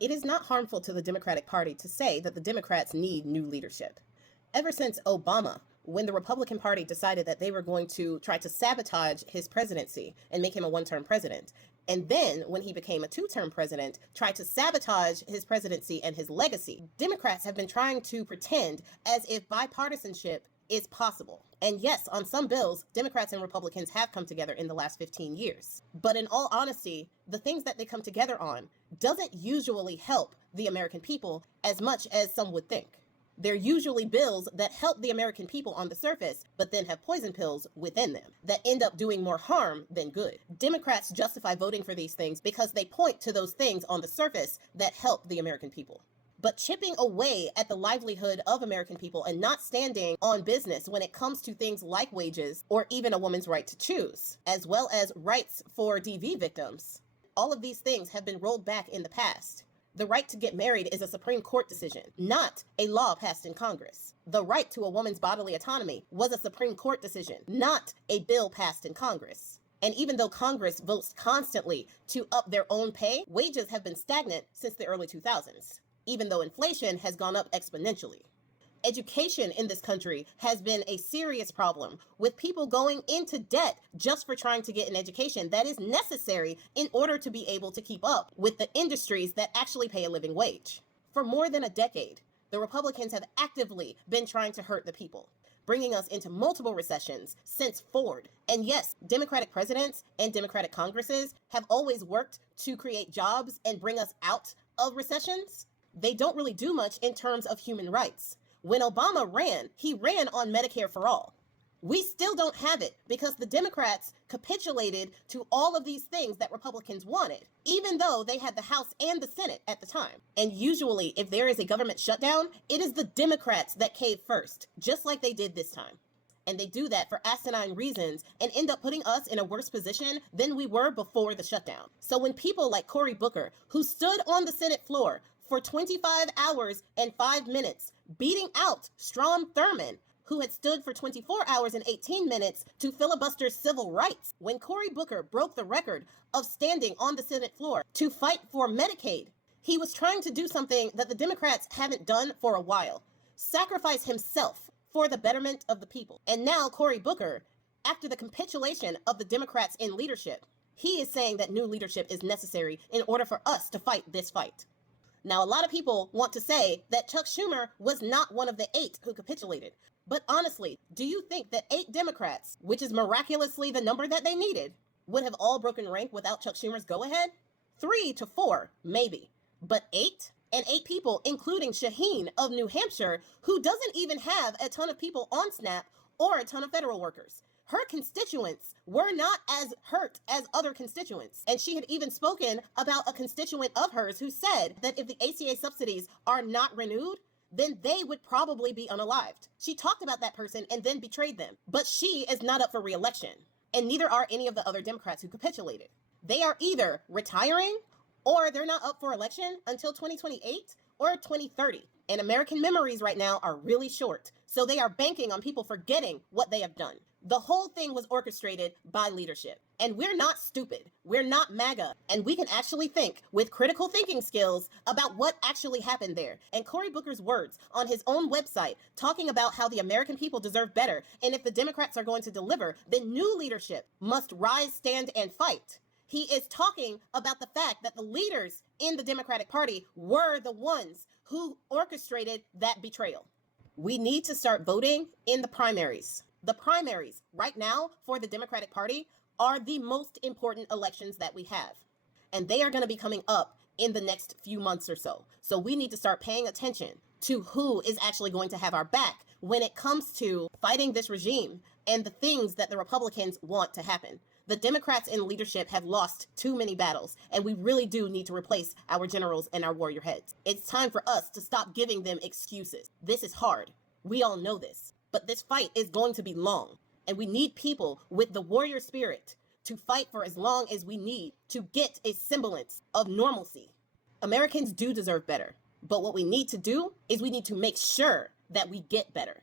It is not harmful to the Democratic Party to say that the Democrats need new leadership. Ever since Obama, when the Republican Party decided that they were going to try to sabotage his presidency and make him a one-term president, and then when he became a two-term president, tried to sabotage his presidency and his legacy, Democrats have been trying to pretend as if bipartisanship is possible. And yes, on some bills, Democrats and Republicans have come together in the last 15 years. But in all honesty, the things that they come together on doesn't usually help the American people as much as some would think. They're usually bills that help the American people on the surface, but then have poison pills within them that end up doing more harm than good. Democrats justify voting for these things because they point to those things on the surface that help the American people. But chipping away at the livelihood of American people and not standing on business when it comes to things like wages or even a woman's right to choose, as well as rights for DV victims, all of these things have been rolled back in the past. The right to get married is a Supreme Court decision, not a law passed in Congress. The right to a woman's bodily autonomy was a Supreme Court decision, not a bill passed in Congress. And even though Congress votes constantly to up their own pay, wages have been stagnant since the early 2000s, even though inflation has gone up exponentially. Education in this country has been a serious problem, with people going into debt just for trying to get an education that is necessary in order to be able to keep up with the industries that actually pay a living wage. For more than a decade, the Republicans have actively been trying to hurt the people, bringing us into multiple recessions since Ford. And yes, Democratic presidents and Democratic Congresses have always worked to create jobs and bring us out of recessions. They don't really do much in terms of human rights. When Obama ran, he ran on Medicare for all. We still don't have it because the Democrats capitulated to all of these things that Republicans wanted, even though they had the House and the Senate at the time. And usually, if there is a government shutdown, it is the Democrats that cave first, just like they did this time. And they do that for asinine reasons and end up putting us in a worse position than we were before the shutdown. So when people like Cory Booker, who stood on the Senate floor for 25 hours and 5 minutes, beating out Strom Thurmond, who had stood for 24 hours and 18 minutes to filibuster civil rights. When Cory Booker broke the record of standing on the Senate floor to fight for Medicaid, he was trying to do something that the Democrats haven't done for a while: sacrifice himself for the betterment of the people. And now Cory Booker, after the capitulation of the Democrats in leadership, he is saying that new leadership is necessary in order for us to fight this fight. Now, a lot of people want to say that Chuck Schumer was not one of the 8 who capitulated. But honestly, do you think that 8 Democrats, which is miraculously the number that they needed, would have all broken rank without Chuck Schumer's go-ahead? 3 to 4, maybe. But 8? And 8 people, including Shaheen of New Hampshire, who doesn't even have a ton of people on SNAP or a ton of federal workers. Her constituents were not as hurt as other constituents. And she had even spoken about a constituent of hers who said that if the ACA subsidies are not renewed, then they would probably be unalived. She talked about that person and then betrayed them. But she is not up for re-election. And neither are any of the other Democrats who capitulated. They are either retiring or they're not up for election until 2028 or 2030. And American memories right now are really short. So they are banking on people forgetting what they have done. The whole thing was orchestrated by leadership. And we're not stupid. We're not MAGA. And we can actually think with critical thinking skills about what actually happened there. And Cory Booker's words on his own website talking about how the American people deserve better. And if the Democrats are going to deliver, then new leadership must rise, stand, and fight. He is talking about the fact that the leaders in the Democratic Party were the ones who orchestrated that betrayal. We need to start voting in the primaries. The primaries right now for the Democratic Party are the most important elections that we have. And they are going to be coming up in the next few months or so. So we need to start paying attention to who is actually going to have our back when it comes to fighting this regime and the things that the Republicans want to happen. The Democrats in leadership have lost too many battles, and we really do need to replace our generals and our warrior heads. It's time for us to stop giving them excuses. This is hard. We all know this. But this fight is going to be long, and we need people with the warrior spirit to fight for as long as we need to get a semblance of normalcy. Americans do deserve better, but what we need to do is we need to make sure that we get better.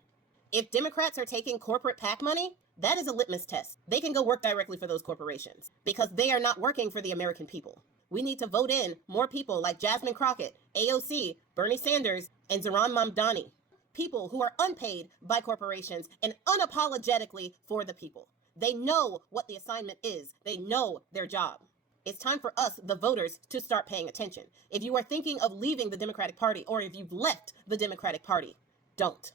If Democrats are taking corporate PAC money, that is a litmus test. They can go work directly for those corporations because they are not working for the American people. We need to vote in more people like Jasmine Crockett, AOC, Bernie Sanders, and Zohran Mamdani. People who are unpaid by corporations and unapologetically for the people. They know what the assignment is. They know their job. It's time for us, the voters, to start paying attention. If you are thinking of leaving the Democratic Party, or if you've left the Democratic Party, don't.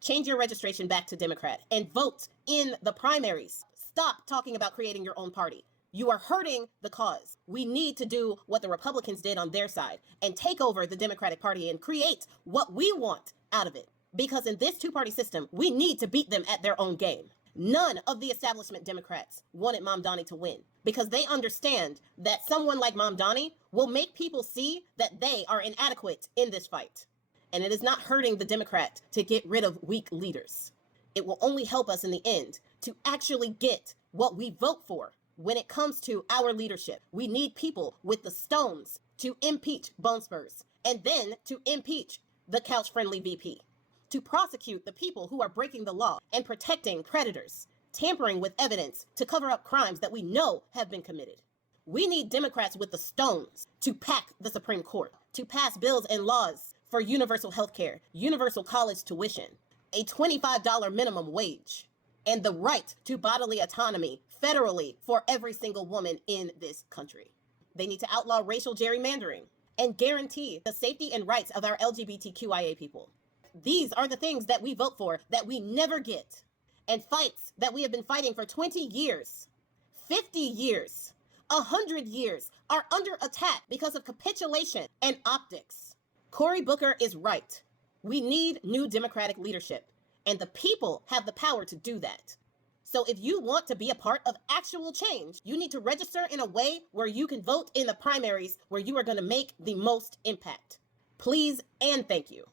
Change your registration back to Democrat and vote in the primaries. Stop talking about creating your own party. You are hurting the cause. We need to do what the Republicans did on their side and take over the Democratic Party and create what we want out of it. Because in this two-party system, we need to beat them at their own game. None of the establishment Democrats wanted Mamdani to win because they understand that someone like Mamdani will make people see that they are inadequate in this fight. And it is not hurting the Democrat to get rid of weak leaders. It will only help us in the end to actually get what we vote for when it comes to our leadership. We need people with the stones to impeach Bone Spurs and then to impeach the couch-friendly VP. To prosecute the people who are breaking the law and protecting predators, tampering with evidence to cover up crimes that we know have been committed. We need Democrats with the stones to pack the Supreme Court, to pass bills and laws for universal health care, universal college tuition, a $25 minimum wage, and the right to bodily autonomy federally for every single woman in this country. They need to outlaw racial gerrymandering and guarantee the safety and rights of our LGBTQIA people. These are the things that we vote for that we never get. And fights that we have been fighting for 20 years, 50 years, 100 years are under attack because of capitulation and optics. Cory Booker is right. We need new Democratic leadership, and the people have the power to do that. So if you want to be a part of actual change, you need to register in a way where you can vote in the primaries where you are going to make the most impact. Please and thank you.